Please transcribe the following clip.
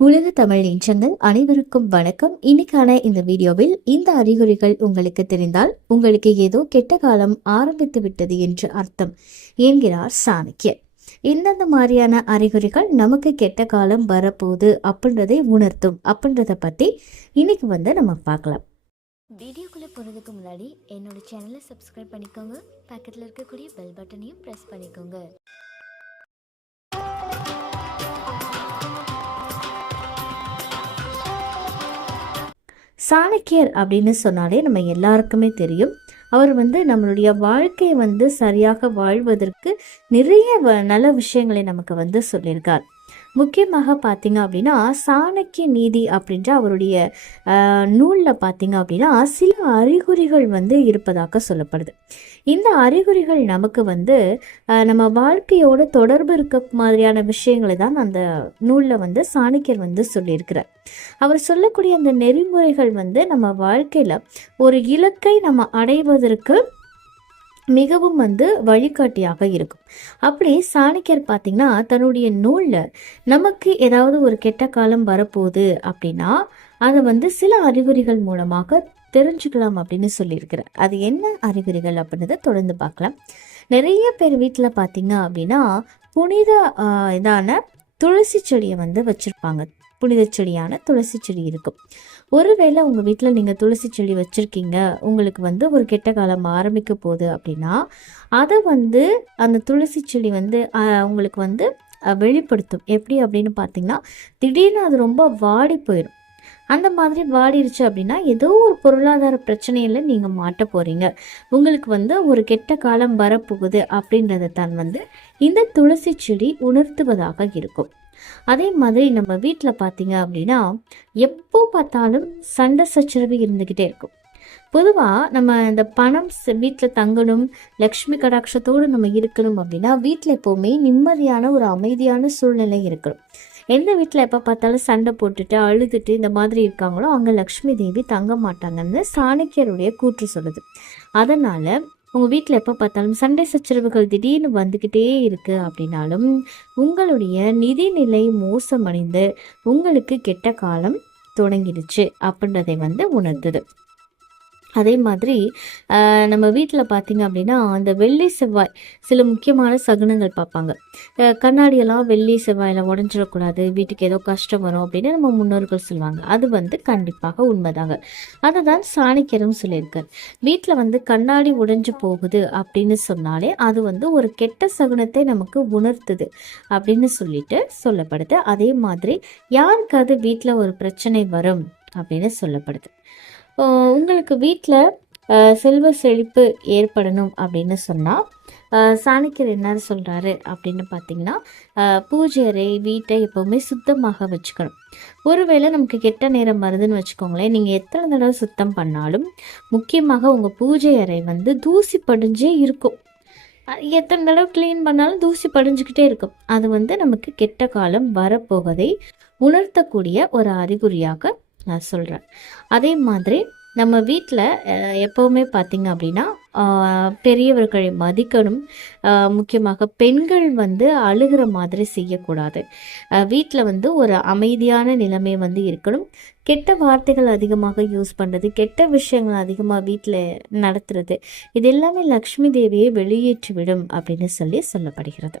உலக தமிழ் நெஞ்சங்கள் அனைவருக்கும் வணக்கம். இன்னைக்கான இந்த வீடியோவில் இந்த அறிகுறிகள் உங்களுக்கு தெரிந்தால் உங்களுக்கு ஏதோ கெட்ட காலம் ஆரம்பித்து விட்டது என்று அர்த்தம் என்கிறார் சாணக்கியர். எந்தெந்த மாதிரியான அறிகுறிகள் நமக்கு கெட்ட காலம் வரப்போகுது அப்படின்றதை உணர்த்தும் அப்படின்றத பத்தி இன்னைக்கு வந்து நம்ம பார்க்கலாம். வீடியோக்குள்ளே போகிறதுக்கு முன்னாடி என்னோட சேனலை சப்ஸ்கிரைப் பண்ணிக்கோங்க. பக்கத்தில் இருக்கக்கூடிய பெல் பட்டனையும் ப்ரெஸ் பண்ணிக்கோங்க. சாணக்கியர் அப்படின்னு சொன்னாலே நம்ம எல்லாருக்குமே தெரியும். அவர் வந்து நம்மளுடைய வாழ்க்கையை வந்து சரியாக வாழ்வதற்கு நிறைய வ- நல்ல விஷயங்களை நமக்கு வந்து சொல்லியிருக்கார். முக்கியமாக பார்த்தீங்க அப்படின்னா சாணக்கிய நீதி அப்படின்ற அவருடைய நூலில் பார்த்தீங்க அப்படின்னா சில அறிகுறிகள் வந்து இருப்பதாக சொல்லப்படுது. இந்த அறிகுறிகள் நமக்கு வந்து நம்ம வாழ்க்கையோட தொடர்பு இருக்க மாதிரியான விஷயங்களை தான் அந்த நூலில் வந்து சாணக்கியர் வந்து சொல்லியிருக்கிறார். அவர் சொல்லக்கூடிய அந்த நெறிமுறைகள் வந்து நம்ம வாழ்க்கையில் ஒரு இலக்கை நம்ம அடைவதற்கு மிகவும் வந்து வழிகாட்டியாக இருக்கும். அப்படி சாணக்கியர் பார்த்தீங்கன்னா தன்னுடைய நூலில் நமக்கு ஏதாவது ஒரு கெட்ட காலம் வரப்போகுது அப்படின்னா அதை வந்து சில அறிகுறிகள் மூலமாக தெரிஞ்சுக்கலாம் அப்படின்னு சொல்லியிருக்கிறார். அது என்ன அறிகுறிகள் அப்படின்றத தொடர்ந்து பார்க்கலாம். நிறைய பேர் வீட்டில் பார்த்தீங்க அப்படின்னா புனித இதான துளசி செடியை வந்து வச்சுருப்பாங்க. புனித செடியான துளசி செடி இருக்கும். ஒருவேளை உங்கள் வீட்டில் நீங்கள் துளசி செடி வச்சுருக்கீங்க உங்களுக்கு வந்து ஒரு கெட்ட காலம் ஆரம்பிக்க போகுது அப்படின்னா அதை வந்து அந்த துளசி செடி வந்து உங்களுக்கு வந்து வெளிப்படுத்தும். எப்படி அப்படின்னு பார்த்தீங்கன்னா திடீர்னு அது ரொம்ப வாடி போயிடும் அந்த மாதிரி வாடிருச்சு அப்படின்னா ஏதோ ஒரு பொருளாதார பிரச்சனையில் நீங்கள் மாட்ட போகிறீங்க உங்களுக்கு வந்து ஒரு கெட்ட காலம் வரப்போகுது அப்படின்றத தான் வந்து இந்த துளசி செடி உணர்த்துவதாக இருக்கும். அதே மாதிரி நம்ம வீட்டில் பார்த்தீங்க அப்படின்னா எப்போ பார்த்தாலும் சண்டை சச்சரவு இருந்துக்கிட்டே இருக்கும். பொதுவாக நம்ம இந்த பணம் வீட்டில் தங்கணும் லக்ஷ்மி கடாட்சத்தோடு நம்ம இருக்கணும் அப்படின்னா வீட்டில் எப்போவுமே நிம்மதியான ஒரு அமைதியான சூழ்நிலை இருக்கணும். எந்த வீட்டில் எப்போ பார்த்தாலும் சண்டை போட்டுட்டு அழுதுட்டு இந்த மாதிரி இருக்காங்களோ அங்கே லக்ஷ்மி தேவி தங்க மாட்டாங்கன்னு சாணக்கியருடைய கூற்று சொல்லுது. அதனால் உங்கள் வீட்டில் எப்போ பார்த்தாலும் சண்டை சச்சரவுகள் திடீர்னு வந்துக்கிட்டே இருக்கு அப்படின்னாலும் உங்களுடைய நிதிநிலை மோசமடைந்து உங்களுக்கு கெட்ட காலம் தொடங்கிடுச்சு அப்படின்றதை வந்து உணர்த்துது அதே மாதிரி நம்ம வீட்டில் பார்த்தீங்க அப்படின்னா அந்த வெள்ளி செவ்வாய் சில முக்கியமான சகுனங்கள் பார்ப்பாங்க கண்ணாடியெல்லாம் வெள்ளி செவ்வாயில் உடஞ்சிடக்கூடாது வீட்டுக்கு ஏதோ கஷ்டம் வரும் அப்படின்னு நம்ம முன்னோர்கள் சொல்லுவாங்க. அது வந்து கண்டிப்பாக உண்மைதாங்க. அதை தான் சாணிக்கரும் சொல்லியிருக்கார் வீட்டில் வந்து கண்ணாடி உடைஞ்சு போகுது அப்படின்னு சொன்னாலே அது வந்து ஒரு கெட்ட சகுனத்தை நமக்கு உணர்த்துது அப்படின்னு சொல்லிட்டு சொல்லப்படுது. அதே மாதிரி யாருக்காவது வீட்டில் ஒரு பிரச்சனை வரும் அப்படின்னு சொல்லப்படுது. உங்களுக்கு வீட்டில் செல்வ செழிப்பு ஏற்படணும் அப்படின்னு சொன்னால் சாணக்கியர் என்ன சொல்கிறாரு அப்படின்னு பார்த்தீங்கன்னா பூஜை அறை வீட்டை எப்போவுமே சுத்தமாக வச்சுக்கணும். ஒருவேளை நமக்கு கெட்ட நேரம் வருதுன்னு வச்சுக்கோங்களேன் நீங்கள் எத்தனை தடவை சுத்தம் பண்ணாலும் முக்கியமாக உங்கள் பூஜை அறை வந்து தூசி படிஞ்சே இருக்கும். எத்தனை தடவை க்ளீன் பண்ணாலும் தூசி படிஞ்சுக்கிட்டே இருக்கும். அது வந்து நமக்கு கெட்ட காலம் வரப்போவதை உணர்த்தக்கூடிய ஒரு அறிகுறியாக நான் சொல்கிறேன் அதே மாதிரி நம்ம வீட்டில் எப்போவுமே பார்த்திங்க அப்படின்னா பெரியவர்களை மதிக்கணும். முக்கியமாக பெண்கள் வந்து அழுகிற மாதிரி செய்யக்கூடாது. வீட்டில் வந்து ஒரு அமைதியான நிலைமை வந்து இருக்கணும். கெட்ட வார்த்தைகள் அதிகமாக யூஸ் பண்ணுறது கெட்ட விஷயங்கள் அதிகமாக வீட்டில் நடத்துறது இது எல்லாமே லக்ஷ்மி தேவியை வெளியேற்றிவிடும் அப்படின்னு சொல்லி சொல்லப்படுகிறது.